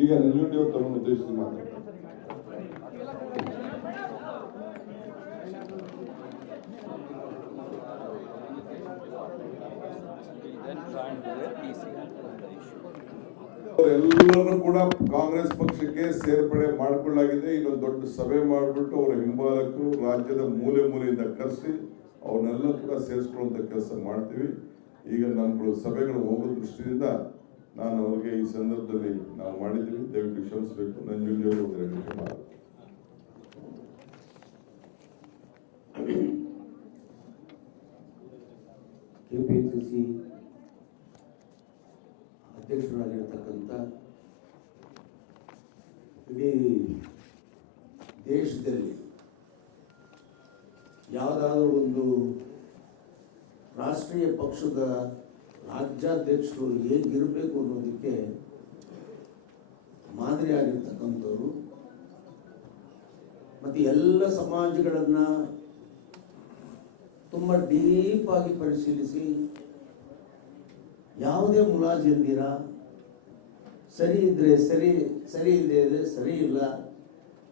ಈಗ ನೆಲ್ಲುಂಡಿಯವರು ತಮ್ಮನ್ನು ಉದ್ದೇಶಿಸಿ ಮಾತಾಡ್ತಾರೆ. ಎಲ್ಲರೂ ಕೂಡ ಕಾಂಗ್ರೆಸ್ ಪಕ್ಷಕ್ಕೆ ಸೇರ್ಪಡೆ ಮಾಡಿಕೊಳ್ಳಾಗಿದೆ. ಇನ್ನೊಂದು ದೊಡ್ಡ ಸಭೆ ಮಾಡಿಬಿಟ್ಟು ಅವರ ಹಿಂಬಾಲಕರು ರಾಜ್ಯದ ಮೂಲೆ ಮೂಲೆಯಿಂದ ಕರೆಸಿ ಅವನ್ನೆಲ್ಲ ಕೂಡ ಸೇರಿಸ್ಕೊಳ್ಳುವಂತ ಕೆಲಸ ಮಾಡ್ತೀವಿ. ಈಗ ನಮ್ಮ ಸಭೆಗಳು ಹೋಗೋ ದೃಷ್ಟಿಯಿಂದ ನಾನು ಅವ್ರಿಗೆ ಈ ಸಂದರ್ಭದಲ್ಲಿ ನಾವು ಮಾಡಿದ್ದೀವಿ, ದಯವಿಟ್ಟು ಕ್ಷಮಿಸಬೇಕು. ನಂಜುಂಡಿಯವರು ಒಂದು ನಿಮಿಷ ಮಾತು. ಕೆಪಿಸಿಸಿ ಅಧ್ಯಕ್ಷರಾಗಿರ್ತಕ್ಕಂಥ ಇಡೀ ದೇಶದಲ್ಲಿ ಯಾವುದಾದ್ರೂ ಒಂದು ರಾಷ್ಟ್ರೀಯ ಪಕ್ಷದ ರಾಜ್ಯಾಧ್ಯಕ್ಷರು ಹೇಗಿರಬೇಕು ಅನ್ನೋದಕ್ಕೆ ಮಾದರಿಯಾಗಿರ್ತಕ್ಕಂಥವ್ರು ಮತ್ತು ಎಲ್ಲ ಸಮಾಜಗಳನ್ನು ತುಂಬ ಡೀಪ್ ಆಗಿ ಪರಿಶೀಲಿಸಿ ಯಾವುದೇ ಮುಲಾಜಿಲ್ದಿರ ಸರಿ ಇದ್ರೆ ಸರಿ, ಸರಿ ಇಲ್ಲದೆ ಸರಿ ಇಲ್ಲ,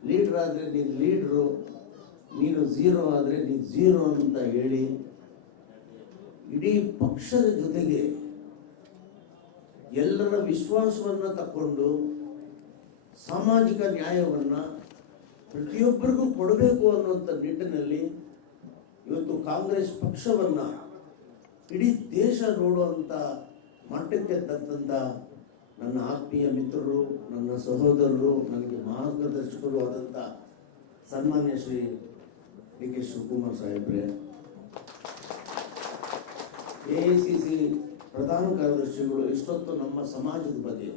ಲೀಡ್ರ್ ಆದರೆ ನೀನು ಲೀಡ್ರು, ನೀನು ಝೀರೋ ಆದರೆ ನೀನು ಝೀರೋ ಅಂತ ಹೇಳಿ ಇಡೀ ಪಕ್ಷದ ಜೊತೆಗೆ ಎಲ್ಲರ ವಿಶ್ವಾಸವನ್ನು ತಕ್ಕೊಂಡು ಸಾಮಾಜಿಕ ನ್ಯಾಯವನ್ನು ಪ್ರತಿಯೊಬ್ಬರಿಗೂ ಕೊಡಬೇಕು ಅನ್ನುವಂಥ ನಿಟ್ಟಿನಲ್ಲಿ ಇವತ್ತು ಕಾಂಗ್ರೆಸ್ ಪಕ್ಷವನ್ನು ಇಡೀ ದೇಶ ನೋಡುವಂಥ ಮಟ್ಟಕ್ಕೆ ತಂದಂಥ ನನ್ನ ಆತ್ಮೀಯ ಮಿತ್ರರು, ನನ್ನ ಸಹೋದರರು, ನನಗೆ ಮಾರ್ಗದರ್ಶಕರು ಆದಂಥ ಸನ್ಮಾನ್ಯ ಶ್ರೀ ಡಿ ಕೆ ಶಿವಕುಮಾರ್ ಸಾಹೇಬ್ರೆ, AICC ಪ್ರಧಾನ ಕಾರ್ಯದರ್ಶಿಗಳು ಇಷ್ಟೊತ್ತು ನಮ್ಮ ಸಮಾಜದ ಬಗ್ಗೆ,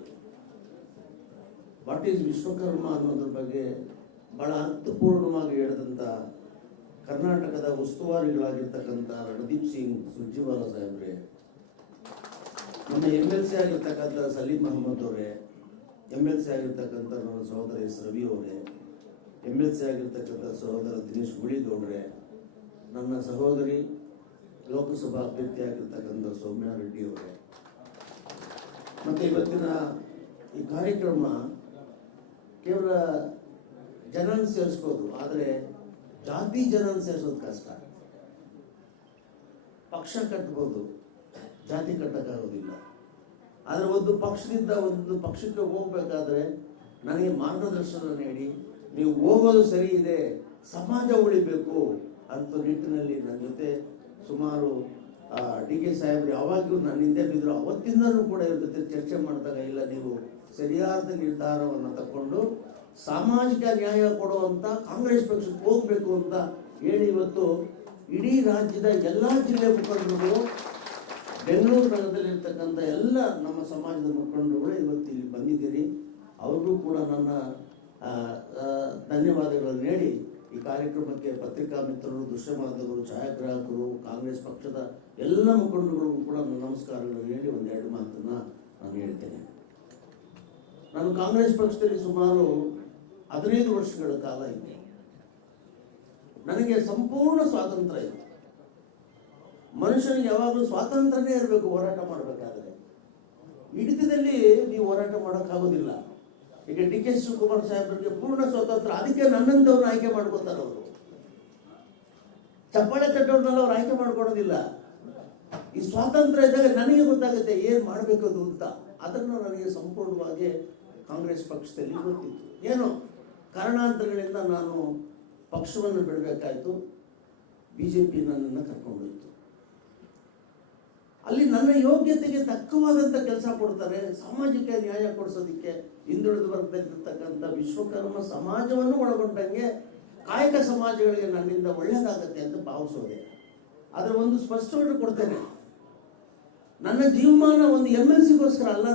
ವಾಟ್ ಈಸ್ ವಿಶ್ವಕರ್ಮ ಅನ್ನೋದ್ರ ಬಗ್ಗೆ ಬಹಳ ಅರ್ಥಪೂರ್ಣವಾಗಿ ಹೇಳಿದಂಥ ಕರ್ನಾಟಕದ ಉಸ್ತುವಾರಿಗಳಾಗಿರ್ತಕ್ಕಂಥ ರಣದೀಪ್ ಸಿಂಗ್ ಸುರ್ಜಿವಾಲಾ ಸಾಹೇಬ್ರೆ, ನಮ್ಮ MLC ಆಗಿರ್ತಕ್ಕಂಥ ಸಲೀಂ ಅಹಮದ್ ಅವರೇ, MLC ಆಗಿರ್ತಕ್ಕಂಥ ನನ್ನ ಸಹೋದರ ಎಸ್ ರವಿ ಅವರೇ, MLC ಆಗಿರ್ತಕ್ಕಂಥ ಸಹೋದರ ದಿನೇಶ್ ಗುಳಿಗೌಡ್ರೆ, ನನ್ನ ಸಹೋದರಿ ಲೋಕಸಭಾ ಅಭ್ಯರ್ಥಿ ಆಗಿರ್ತಕ್ಕಂಥ ಸೌಮ್ಯ ರೆಡ್ಡಿ ಅವರೇ, ಮತ್ತು ಇವತ್ತಿನ ಈ ಕಾರ್ಯಕ್ರಮ ಕೇವಲ ಜನನ ಸೇರಿಸ್ಬೋದು, ಆದರೆ ಜಾತಿ ಜನನ ಸೇರಿಸೋದು ಕಷ್ಟ. ಪಕ್ಷ ಕಟ್ಬೋದು, ಜಾತಿ ಕಟ್ಟಕ್ಕಾಗೋದಿಲ್ಲ. ಆದರೆ ಒಂದು ಪಕ್ಷದಿಂದ ಒಂದು ಪಕ್ಷಕ್ಕೆ ಹೋಗ್ಬೇಕಾದ್ರೆ ನನಗೆ ಮಾರ್ಗದರ್ಶನ ನೀಡಿ ನೀವು ಹೋಗೋದು ಸರಿ ಇದೆ, ಸಮಾಜ ಉಳಿಬೇಕು ಅಂತ ನಿಟ್ಟಿನಲ್ಲಿ ನನ್ನ ಜೊತೆ ಸುಮಾರು ಡಿ ಕೆ ಸಾಹೇಬ್ರು ಯಾವಾಗಲೂ ನನ್ನ ಹಿಂದೆ ಬಿದ್ದರು. ಅವತ್ತಿಂದನೂ ಕೂಡ ಇವ್ರ ಜೊತೆ ಚರ್ಚೆ ಮಾಡಿದಾಗ ಇಲ್ಲ ನೀವು ಸರಿಯಾದ ನಿರ್ಧಾರವನ್ನು ತಗೊಂಡು ಸಾಮಾಜಿಕ ನ್ಯಾಯ ಕೊಡುವಂಥ ಕಾಂಗ್ರೆಸ್ ಪಕ್ಷಕ್ಕೆ ಹೋಗಬೇಕು ಅಂತ ಹೇಳಿ ಇವತ್ತು ಇಡೀ ರಾಜ್ಯದ ಎಲ್ಲ ಜಿಲ್ಲೆ ಮುಖಂಡರುಗಳು, ಬೆಂಗಳೂರು ನಗರದಲ್ಲಿರ್ತಕ್ಕಂಥ ಎಲ್ಲ ನಮ್ಮ ಸಮಾಜದ ಮುಖಂಡರುಗಳು ಇವತ್ತು ಇಲ್ಲಿ ಬಂದಿದ್ದೀರಿ. ಅವ್ರಿಗೂ ಕೂಡ ನನ್ನ ಧನ್ಯವಾದಗಳನ್ನು ಹೇಳಿ ಈ ಕಾರ್ಯಕ್ರಮಕ್ಕೆ ಪತ್ರಿಕಾ ಮಿತ್ರರು, ದೃಶ್ಯ ಮಾಧ್ಯಮಗಳು, ಛಾಯಾಗ್ರಾಹಕರು, ಕಾಂಗ್ರೆಸ್ ಪಕ್ಷದ ಎಲ್ಲ ಮುಖಂಡರುಗಳಿಗೂ ಕೂಡ ನನ್ನ ನಮಸ್ಕಾರಗಳನ್ನು ಹೇಳಿ ಒಂದೆರಡು ಮಾತನ್ನು ನಾನು ಹೇಳ್ತೇನೆ. ನಾನು ಕಾಂಗ್ರೆಸ್ ಪಕ್ಷದಲ್ಲಿ ಸುಮಾರು 15 ವರ್ಷಗಳ ಕಾಲ ಇದ್ದೆ. ನನಗೆ ಸಂಪೂರ್ಣ ಸ್ವಾತಂತ್ರ್ಯ ಇತ್ತು. ಮನುಷ್ಯನಿಗೆ ಯಾವಾಗಲೂ ಸ್ವಾತಂತ್ರ್ಯನೇ ಇರಬೇಕು ಹೋರಾಟ ಮಾಡಬೇಕಾದ್ರೆ. ಹಿಡಿತದಲ್ಲಿ ನೀವು ಹೋರಾಟ ಮಾಡೋಕ್ಕಾಗೋದಿಲ್ಲ. ಈಗ ಡಿ ಕೆ ಶಿವಕುಮಾರ್ ಸಾಹೇಬರಿಗೆ ಪೂರ್ಣ ಸ್ವಾತಂತ್ರ್ಯ, ಅದಕ್ಕೆ ನನ್ನಂತವ್ರನ್ನ ಆಯ್ಕೆ ಮಾಡ್ಕೊತಾರೆ. ಅವರು ಚಪ್ಪಾಳೆ ತಟ್ಟೋರ್ನೆಲ್ಲ ಅವ್ರು ಆಯ್ಕೆ ಮಾಡ್ಕೊಡೋದಿಲ್ಲ. ಈ ಸ್ವಾತಂತ್ರ್ಯ ಇದ್ದಾಗ ನನಗೆ ಗೊತ್ತಾಗುತ್ತೆ ಏನು ಮಾಡಬೇಕದು ಅಂತ. ಅದನ್ನು ನನಗೆ ಸಂಪೂರ್ಣವಾಗಿ ಕಾಂಗ್ರೆಸ್ ಪಕ್ಷದಲ್ಲಿ ಗೊತ್ತಿತ್ತು. ಏನೋ ಕಾರಣಾಂತರಗಳಿಂದ ನಾನು ಪಕ್ಷವನ್ನು ಬಿಡಬೇಕಾಯಿತು. BJP ನನ್ನನ್ನು ಕರ್ಕೊಂಡೋಯ್ತು. ಅಲ್ಲಿ ನನ್ನ ಯೋಗ್ಯತೆಗೆ ತಕ್ಕವಾದಂಥ ಕೆಲಸ ಕೊಡ್ತಾರೆ. ಸಾಮಾಜಿಕ ನ್ಯಾಯ ಕೊಡಿಸೋದಕ್ಕೆ ಹಿಂದುಳಿದು ವರ್ಗದಲ್ಲಿರ್ತಕ್ಕಂಥ ವಿಶ್ವಕರ್ಮ ಸಮಾಜವನ್ನು ಒಳಗೊಂಡಂಗೆ ಕಾಯಕ ಸಮಾಜಗಳಿಗೆ ನನ್ನಿಂದ ಒಳ್ಳೆಯದಾಗತ್ತೆ ಅಂತ ಭಾವಿಸೋದೆ. ಅದರ ಒಂದು ಸ್ಪಷ್ಟವನ್ನು ಕೊಡ್ತೇನೆ. ನನ್ನ ಜೀವಮಾನ ಒಂದು MLCಗೋಸ್ಕರ ಅಲ್ಲ.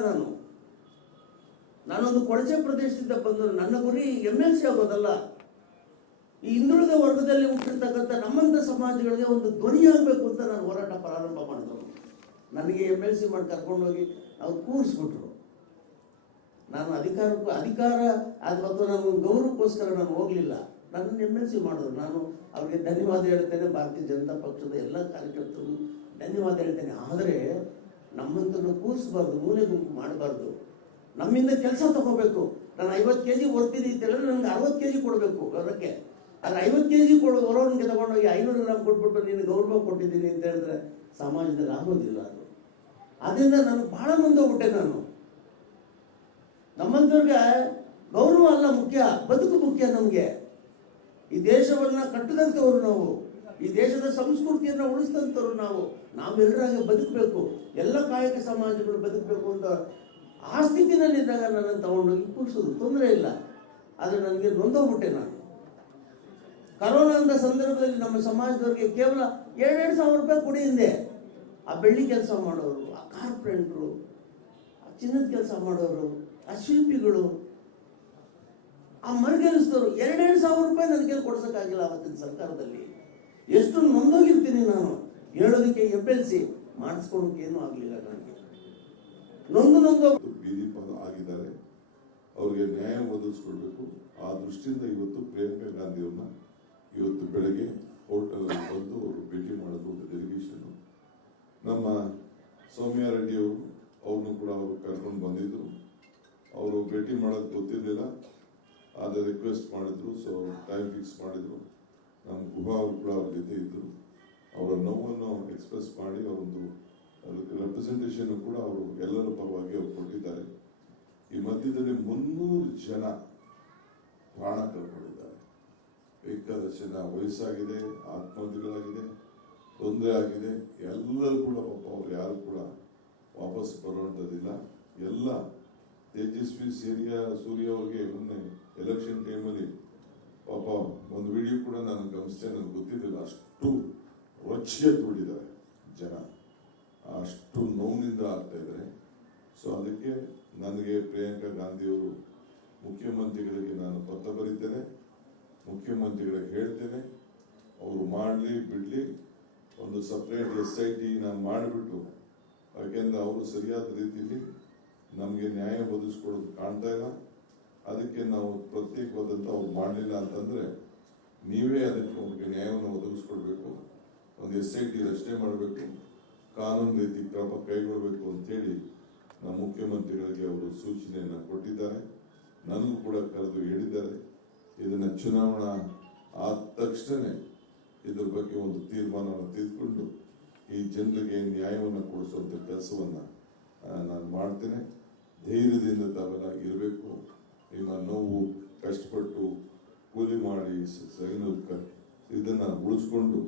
ನಾನೊಂದು ಕೊಳಚೆ ಪ್ರದೇಶದಿಂದ ಬಂದು ನನ್ನ ಗುರಿ MLC ಆಗೋದಲ್ಲ. ಈ ಹಿಂದುಳಿದ ವರ್ಗದಲ್ಲಿ ಹುಟ್ಟಿರ್ತಕ್ಕಂಥ ನಮ್ಮಂಥ ಸಮಾಜಗಳಿಗೆ ಒಂದು ಧ್ವನಿಯಾಗಬೇಕು ಅಂತ ನಾನು ಹೋರಾಟ ಪ್ರಾರಂಭ ಮಾಡಿದ್ರು. ನನಗೆ MLC ಮಾಡಿ ಕರ್ಕೊಂಡೋಗಿ ಅವ್ರು ಕೂರಿಸ್ಬಿಟ್ರು. ನಾನು ಅಧಿಕಾರ ಮತ್ತು ನನ್ನ ಗೌರವಕ್ಕೋಸ್ಕರ ನಾನು ಹೋಗಲಿಲ್ಲ. ನನ್ನನ್ನು MLC ಮಾಡಿದ್ರು. ನಾನು ಅವ್ರಿಗೆ ಧನ್ಯವಾದ ಹೇಳ್ತೇನೆ. ಭಾರತೀಯ ಜನತಾ ಪಕ್ಷದ ಎಲ್ಲ ಕಾರ್ಯಕರ್ತರಿಗೂ ಧನ್ಯವಾದ ಹೇಳ್ತೇನೆ. ಆದರೆ ನಮ್ಮಂತನ್ನು ಕೂರಿಸಬಾರ್ದು, ಮೂಲೆ ಗುಂಪು ಮಾಡಬಾರ್ದು. ನಮ್ಮಿಂದ ಕೆಲಸ ತಗೋಬೇಕು. ನಾನು 50 kg ಹೊರ್ತೀನಿ ಅಂತೇಳಿದ್ರೆ ನನಗೆ 60 kg ಕೊಡಬೇಕು ಅದಕ್ಕೆ. ಆದರೆ 50 kg ಹೊರೋನಿಗೆ ತಗೊಂಡೋಗಿ 500 ಗ್ರಾಮ್ ಕೊಟ್ಬಿಟ್ಟು ನೀನು ಗೌರವ ಕೊಟ್ಟಿದ್ದೀನಿ ಅಂತ ಹೇಳಿದ್ರೆ ಸಮಾಜದಲ್ಲಿ ಆಗೋದಿಲ್ಲ ಅದು. ಅದರಿಂದ ನಾನು ಬಹಳ ಮುಂದೋಗ್ಬಿಟ್ಟೆ. ನಾನು ನಮ್ಮಂತವ್ರಿಗೆ ಗೌರವ ಅಲ್ಲ ಮುಖ್ಯ, ಬದುಕು ಮುಖ್ಯ. ನಮಗೆ ಈ ದೇಶವನ್ನ ಕಟ್ಟಿದಂಥವ್ರು ನಾವು, ಈ ದೇಶದ ಸಂಸ್ಕೃತಿಯನ್ನು ಉಳಿಸಿದಂಥವ್ರು ನಾವು. ನಾವೆಲ್ಲರಾಗಿ ಬದುಕಬೇಕು, ಎಲ್ಲ ಕಾಯಕ ಸಮಾಜಗಳು ಬದುಕಬೇಕು ಅಂತ ಆ ಸ್ಥಿತಿನಲ್ಲಿದ್ದಾಗ ನನ್ನನ್ನು ತಗೊಂಡೋಗಿ ಕೂರಿಸೋದು ತೊಂದರೆ ಇಲ್ಲ. ಆದರೆ ನನಗೆ ನೊಂದೋಗ್ಬಿಟ್ಟೆ ನಾನು. ಕರೋನಾ ಅಂದ ಸಂದರ್ಭದಲ್ಲಿ ನಮ್ಮ ಸಮಾಜದವರಿಗೆ ಕೇವಲ 2,000 ರೂಪಾಯಿ ಕೊಡಿ ಹಿಂದೆ. ಆ ಬೆಳ್ಳಿ ಕೆಲಸ ಮಾಡೋರು, ಆ ಕಾರ್ಪೆಂಟ್ರು, ಆ ಚಿನ್ನದ ಕೆಲಸ ಮಾಡೋರು, ಆ ಶಿಲ್ಪಿಗಳು, ಆ ಮರಗೆಲಸದವರು 2,000 ರೂಪಾಯಿ ನನಗೆ ಕೊಡ್ಸೋಕ್ಕಾಗಿಲ್ಲ ಅವತ್ತಿನ ಸರ್ಕಾರದಲ್ಲಿ. ಎಷ್ಟು ನೊಂದೋಗಿರ್ತೀನಿ ನಾನು. ಹೇಳೋದಕ್ಕೆ ಎಬ್ಬೆಲ್ಸಿ ಮಾಡಿಸ್ಕೊಳಕ್ಕೆ ಏನೂ ಆಗಲಿಲ್ಲ ನನಗೆ. ನೊಂದು ಬೀದಿ ಪಾಲ್ ಆಗಿದ್ದಾರೆ. ಅವ್ರಿಗೆ ನ್ಯಾಯ ಒದಗಿಸ್ಕೊಡ್ಬೇಕು. ಆ ದೃಷ್ಟಿಯಿಂದ ಇವತ್ತು ಪ್ರಿಯಾಂಕಾ ಗಾಂಧಿಯವ್ರನ್ನ ಇವತ್ತು ಬೆಳಗ್ಗೆ ಹೋಟೆಲಲ್ಲಿ ಬಂದು ಅವರು ಭೇಟಿ ಮಾಡೋದು ಒಂದು ಡೆಲಿಗೇಷನ್. ನಮ್ಮ ಸೌಮ್ಯ ರೆಡ್ಡಿ ಅವರು ಅವ್ರನ್ನೂ ಕೂಡ ಅವರು ಕರ್ಕೊಂಡು ಬಂದಿದ್ರು. ಅವರು ಭೇಟಿ ಮಾಡೋದು ಗೊತ್ತಿರಲಿಲ್ಲ, ಆದರೆ ರಿಕ್ವೆಸ್ಟ್ ಮಾಡಿದ್ರು. ಸೊ ಟೈಮ್ ಫಿಕ್ಸ್ ಮಾಡಿದ್ರು. ನಮ್ಮ ಗುಹಾ ಅವರು ಕೂಡ ಅವ್ರ ಜೊತೆ ಇದ್ದರು. ಅವರ ನೋವನ್ನು ಎಕ್ಸ್ಪ್ರೆಸ್ ಮಾಡಿ ಅವರೊಂದು ರೆಪ್ರೆಸೆಂಟೇಷನ್ ಕೂಡ ಅವರು ಎಲ್ಲರ ಪರವಾಗಿ ಅವರು ಕೊಟ್ಟಿದ್ದಾರೆ. ಈ ಮಧ್ಯದಲ್ಲಿ 300 ಜನ ಪ್ರಾಣ ಕಳ್ಕೊಂಡಿದ್ದಾರೆ. ಬೇಕಾದಷ್ಟು ಜನ ವಯಸ್ಸಾಗಿದೆ, ಆತ್ಮಹತ್ಯೆಗಳಾಗಿದೆ, ತೊಂದರೆ ಆಗಿದೆ. ಎಲ್ಲರೂ ಕೂಡ ಪಾಪ ಅವ್ರು ಯಾರು ಕೂಡ ವಾಪಸ್ ಬರುವಂಥದ್ದಿಲ್ಲ. ಎಲ್ಲ ತೇಜಸ್ವಿ ಸೂರ್ಯ ಅವ್ರಿಗೆ ಮೊನ್ನೆ ಎಲೆಕ್ಷನ್ ಟೈಮಲ್ಲಿ ಪಾಪ ಒಂದು ವಿಡಿಯೋ ಕೂಡ ನಾನು ಗಮನಿಸ್ತೇನೆ, ನನಗೆ ಗೊತ್ತಿರಲಿಲ್ಲ. ಅಷ್ಟು ರೊಚ್ಚಿಗೆ ತುಳಿದಿದ್ದಾರೆ ಜನ, ಅಷ್ಟು ನೋವಿನಿಂದ ಆಗ್ತಾ ಇದ್ದಾರೆ. ಸೊ ಅದಕ್ಕೆ ನನಗೆ ಪ್ರಿಯಾಂಕಾ ಗಾಂಧಿಯವರು ಮುಖ್ಯಮಂತ್ರಿಗಳಿಗೆ ನಾನು ಪತ್ರ ಬರೀತೇನೆ, ಮುಖ್ಯಮಂತ್ರಿಗಳಿಗೆ ಹೇಳ್ತೇನೆ, ಅವರು ಮಾಡಲಿ ಬಿಡಲಿ, ಒಂದು ಸಪ್ರೇಟ್ SIT ನಾನು ಮಾಡಿಬಿಟ್ಟು, ಯಾಕೆಂದ್ರೆ ಅವರು ಸರಿಯಾದ ರೀತಿಯಲ್ಲಿ ನಮಗೆ ನ್ಯಾಯ ಒದಗಿಸ್ಕೊಡೋದು ಕಾಣ್ತಾ ಇಲ್ಲ. ಅದಕ್ಕೆ ನಾವು ಪ್ರತ್ಯೇಕವಾದಂಥ ಅವ್ರು ಮಾಡಲಿಲ್ಲ ಅಂತಂದರೆ ನೀವೇ ಅದಕ್ಕೆ ಅವ್ರಿಗೆ ನ್ಯಾಯವನ್ನು ಒದಗಿಸ್ಕೊಡ್ಬೇಕು. ಒಂದು SIT ರಚನೆ ಮಾಡಬೇಕು, ಕಾನೂನು ರೀತಿ ಕ್ರಮ ಕೈಗೊಳ್ಳಬೇಕು ಅಂತೇಳಿ ನಮ್ಮ ಮುಖ್ಯಮಂತ್ರಿಗಳಿಗೆ ಅವರು ಸೂಚನೆಯನ್ನು ಕೊಟ್ಟಿದ್ದಾರೆ. ನನಗೂ ಕೂಡ ಕರೆದು ಹೇಳಿದ್ದಾರೆ. ಇದನ್ನು ಚುನಾವಣಾ ಆದ ತಕ್ಷಣ ಇದ್ರ ಬಗ್ಗೆ ಒಂದು ತೀರ್ಮಾನವನ್ನು ತೆಗೆದುಕೊಂಡು ಈ ಜನರಿಗೆ ನ್ಯಾಯವನ್ನು ಕೊಡಿಸುವಂಥ ಕೆಲಸವನ್ನು ನಾನು ಮಾಡ್ತೇನೆ. ಧೈರ್ಯದಿಂದ ತಾವೆಲ್ಲ ಇರಬೇಕು. ನಿಮ್ಮ ನೋವು ಕಷ್ಟಪಟ್ಟು ಕೂಲಿ ಮಾಡಿ ಇದನ್ನು ಉಳಿಸ್ಕೊಂಡು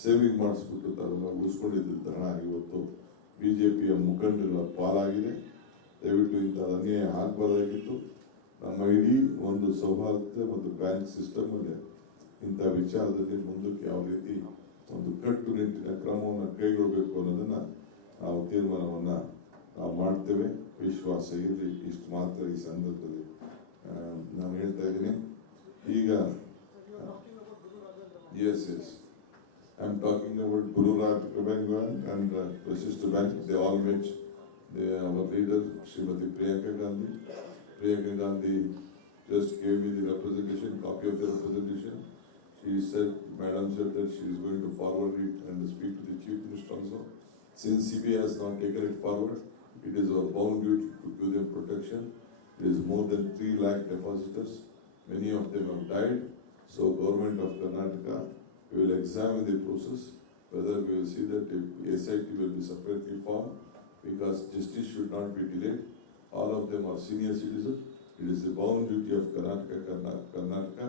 ಸೇವಿಂಗ್ ಮಾಡಿಸ್ಬಿಟ್ಟು ತಾವೆಲ್ಲ ಉಳಿಸ್ಕೊಂಡಿದ್ದ ಹಣ ಇವತ್ತು BJPಯ ಮುಖಂಡರ ಪಾಲಾಗಿದೆ. ದಯವಿಟ್ಟು ಇಂಥ ಅನ್ಯಾಯ ಆಗಬಾರ್ದಾಗಿತ್ತು. ನಮ್ಮ ಇಡೀ ಒಂದು ಸೌಹಾರ್ದತೆ ಮತ್ತು ಬ್ಯಾಂಕ್ ಸಿಸ್ಟಮಲ್ಲಿ ಇಂಥ ವಿಚಾರದಲ್ಲಿ ಮುಂದಕ್ಕೆ ಯಾವ ರೀತಿ ಒಂದು ಕಟ್ಟುನಿಟ್ಟಿನ ಕ್ರಮವನ್ನು ಕೈಗೊಳ್ಳಬೇಕು ಅನ್ನೋದನ್ನು ನಾವು ತೀರ್ಮಾನವನ್ನು ನಾವು ಮಾಡ್ತೇವೆ. ವಿಶ್ವಾಸ ಇರಲಿ. ಇಷ್ಟು ಮಾತ್ರ ಈ ಸಂದರ್ಭದಲ್ಲಿ ನಾನು ಹೇಳ್ತಾ ಇದ್ದೀನಿ. ಈಗ S I'm talking about Guru Raghavendra and Vasishtha Bank. They all met. Our leader, Srimati Priyanka Gandhi. Priyanka Gandhi just gave me the representation, copy of the representation. She said, Madam said that she is going to forward it and speak to the Chief Minister also. Since CBI has not taken it forward, it is our bound duty to give them protection. There is more than 3 lakh depositors. Many of them have died. So Government of Karnataka will examine the process, whether we will see that the SIT will be separately formed, because justice should not be delayed. All of them are senior citizens. It is the bound duty of Karnataka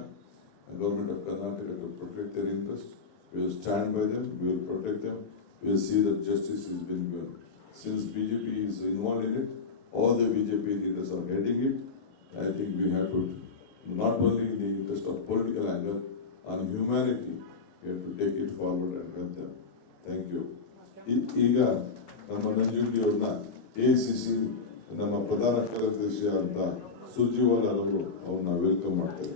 and Government of Karnataka to protect their interests. We will stand by them, we will protect them, we will see that justice is being given. Since BJP is involved in it, all the BJP leaders are heading it. I think we have to, not only in the interest of political anger, on humanity, we have to take it forward and help them. Thank you. ಈಗ ನಮ್ಮ ನಂಜುಂಡಿ ಅವ್ರನ್ನ AICC ನಮ್ಮ ಪ್ರಧಾನ ಕಾರ್ಯದರ್ಶಿ ಅಂತ ಸುರ್ಜಿವಾಲ್ ಅವರು ಅವ್ರನ್ನ welcome ಮಾಡ್ತಾರೆ.